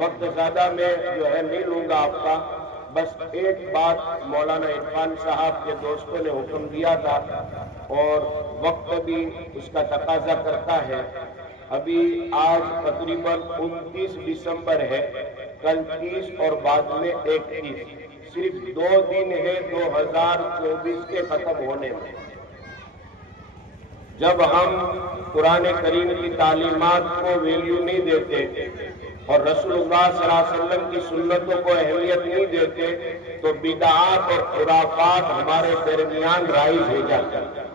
وقت زیادہ میں جو ہے نہیں لوں گا آپ کا، بس ایک بات مولانا عرفان صاحب کے دوستوں نے حکم دیا تھا اور وقت بھی اس کا تقاضا کرتا ہے۔ ابھی آج تقریباً 29 دسمبر ہے، کل 30 اور بعد میں 31، صرف 2 دن ہے 2024 کے ختم ہونے میں۔ جب ہم قرآن کریم کی تعلیمات کو ویلیو نہیں دیتے اور رسول اللہ صلی اللہ علیہ وسلم کی سنتوں کو اہمیت نہیں دیتے تو بدعات اور خرافات ہمارے درمیان رائج ہو جاتے ہیں۔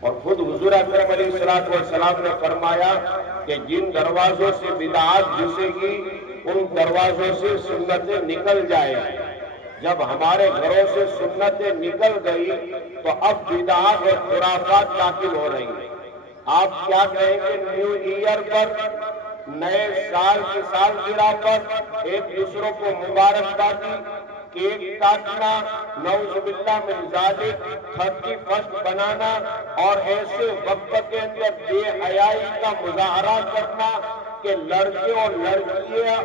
اور خود حضور اکرم علیہ السلام نے فرمایا کہ جن دروازوں سے بدعات گھسے گی ان دروازوں سے سنتیں نکل جائیں۔ جب ہمارے گھروں سے سنتیں نکل گئی تو اب بدعات اور خرافات داخل ہو رہی ہیں۔ آپ کیا کہیں گے نیو ایئر پر، نئے سال کی سالگرہ پر ایک دوسروں کو مبارکبادی، کیک کاٹنا، نعوذ باللہ من ذالک، 31 بنانا اور ایسے وقت کے اندر بے حیائی کا مظاہرہ کرنا کہ لڑکے اور لڑکیاں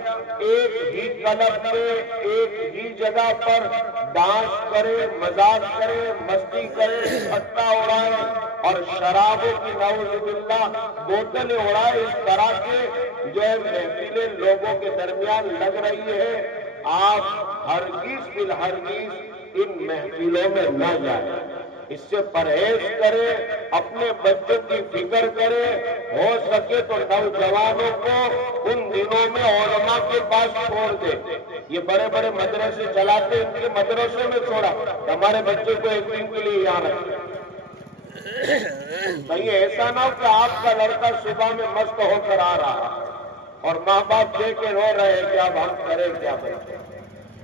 ایک ہی کلب میں ایک ہی جگہ پر ڈانس کرے، مذاق کرے، مستی کرے، پھٹا اڑائے اور شرابوں کی نعوذ باللہ بوتلیں اڑائے۔ اس طرح کے جو ہے محفلیں لوگوں کے درمیان لگ رہی ہے۔ آپ ہرگز بالہرگز ان محفلوں میں نہ جائیں، اس سے پرہیز کریں، اپنے بچوں کی فکر کریں، ہو سکے تو نوجوانوں کو ان دنوں میں علماء کے پاس چھوڑ دیں۔ یہ بڑے بڑے مدرسے چلاتے، ان کے مدرسے میں چھوڑا، ہمارے بچے کو ایک دن کے لیے یہاں رکھیں۔ کہیں ایسا نہ ہو کہ آپ کا لڑکا صبح میں مست ہو کر آ رہا اور ماں باپ دے کے رو رہے کہ اب ہم کریں کیا بچے۔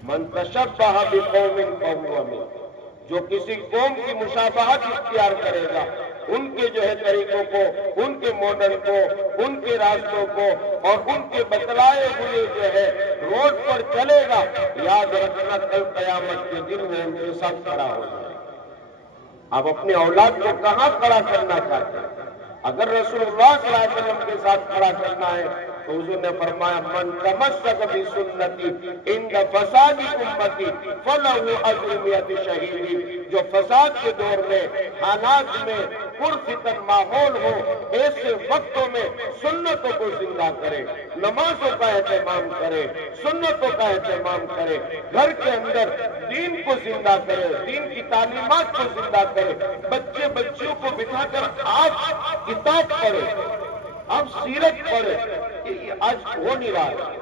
من تشبہ بقوم فہو منہم، جو کسی قوم کی مشابہت اختیار کرے گا، ان کے جو ہے طریقوں کو، ان کے ماڈل کو، ان کے راستوں کو اور ان کے بتلائے ہوئے جو ہے روڈ پر چلے گا، یاد رکھنا کل قیامت کے دن میں ان کے ساتھ کھڑا ہو جائے۔ آپ اپنے اولاد کو کہاں کھڑا کرنا چاہتے ہیں؟ اگر رسول اللہ صلی اللہ علیہ وسلم کے ساتھ کھڑا کرنا ہے تو حضور نے فرمایا من تمسک بسنتی عند فساد امتی فلہ اجر 100 شہید۔ جو فساد کے دور میں، حالات میں پرفتن ماحول ہو، ایسے وقتوں میں سنتوں کو زندہ کرے، نمازوں کا اہتمام کرے، سنتوں کا اہتمام کرے، گھر کے اندر دین کو زندہ کرے، دین کی تعلیمات کو زندہ کرے، بچے بچیوں کو بٹھا کر آپ کتاب پڑھے، آپ سیرت پڑھے۔ یہ آج ہو نہیں رہا ہے۔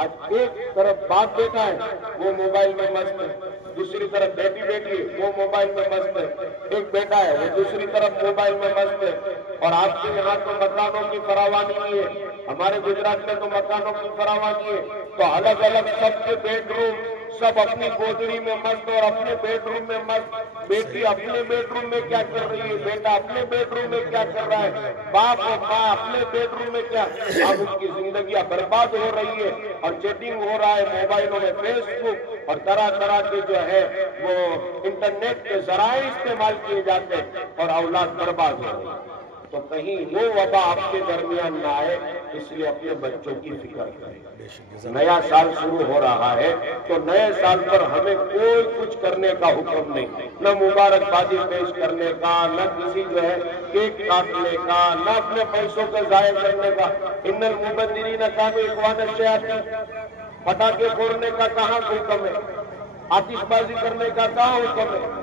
آج ایک طرف باپ بیٹا ہے وہ موبائل میں مست ہے، دوسری طرف بیٹی بیٹی ہے وہ موبائل میں مست ہے، ایک بیٹا ہے وہ دوسری طرف موبائل میں مست ہے۔ اور آپ کے یہاں تو مکانوں کی فراوانی نہیں ہے، ہمارے گجرات میں تو مکانوں کی فراوانی ہے، تو الگ الگ سب کے بیڈ روم، سب اپنی گودڑی میں مست اور اپنے بیڈ روم میں مست۔ بیٹی اپنے بیڈ روم میں کیا کر رہی ہے، بیٹا اپنے بیڈ روم میں کیا کر رہا ہے، باپ اور ماں اپنے بیڈ روم میں کیا۔ اب ان کی زندگیاں برباد ہو رہی ہے اور چیٹنگ ہو رہا ہے موبائلوں میں، فیس بک اور طرح طرح کے جو ہے وہ انٹرنیٹ کے ذرائع استعمال کیے جاتے ہیں اور اولاد برباد ہو رہی ہے۔ تو کہیں وہ وبا آپ کے درمیان نہ آئے، اس لیے اپنے بچوں کی فکر کریں۔ نیا سال شروع ہو رہا ہے تو نئے سال پر ہمیں کوئی کچھ کرنے کا حکم نہیں، نہ مبارکبادی پیش کرنے کا، نہ کسی جو ہے کیک کاٹنے کا، نہ اپنے پیسوں کو ضائع کرنے کا۔ ان المبذرین کانوا اخوان الشیاطین، پٹاخے پھوڑنے کا کہاں حکم ہے، آتش بازی کرنے کا کہاں حکم ہے۔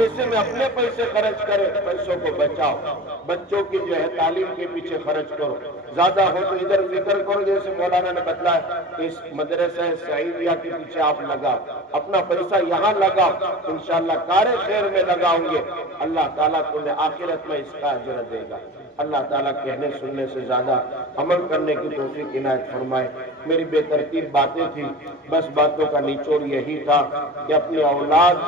ایسے میں اپنے پیسے خرچ کرے، پیسوں کو بچاؤ، بچوں کی جو ہے تعلیم کے پیچھے خرچ کرو، زیادہ ہو تو ادھر فکر کرو، جیسے مولانا نے بتلایا اس مدرسہ سعیدیہ کے پیچھے آپ لگاؤ، اپنا پیسہ یہاں لگاؤ، انشاءاللہ کار خیر میں لگاؤں گے، اللہ تعالیٰ تمہیں آخرت میں اس کا اجر دے گا۔ اللہ تعالیٰ کہنے سننے سے زیادہ عمل کرنے کی توفیق عنایت فرمائے۔ میری بے ترتیب باتیں تھیں، بس باتوں کا نچوڑ یہی تھا کہ اپنی اولاد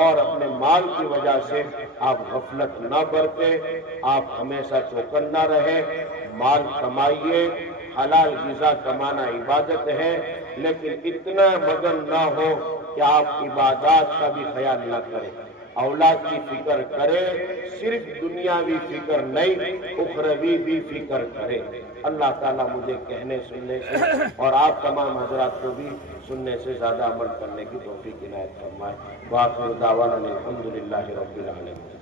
اور اپنے مال کی وجہ سے آپ غفلت نہ برتے، آپ ہمیشہ چوکنا رہیں، مال کمائیے، حلال غذا کمانا عبادت ہے، لیکن اتنا مگن نہ ہو کہ آپ عبادات کا بھی خیال نہ کریں۔ اولاد کی فکر کرے، صرف دنیاوی فکر نہیں، اخروی بھی فکر کرے۔ اللہ تعالیٰ مجھے کہنے سننے سے اور آپ تمام حضرات کو بھی سننے سے زیادہ عمل کرنے کی توفیق عنایت فرمائے۔ وآخر دعوانا الحمدللہ رب العالمین۔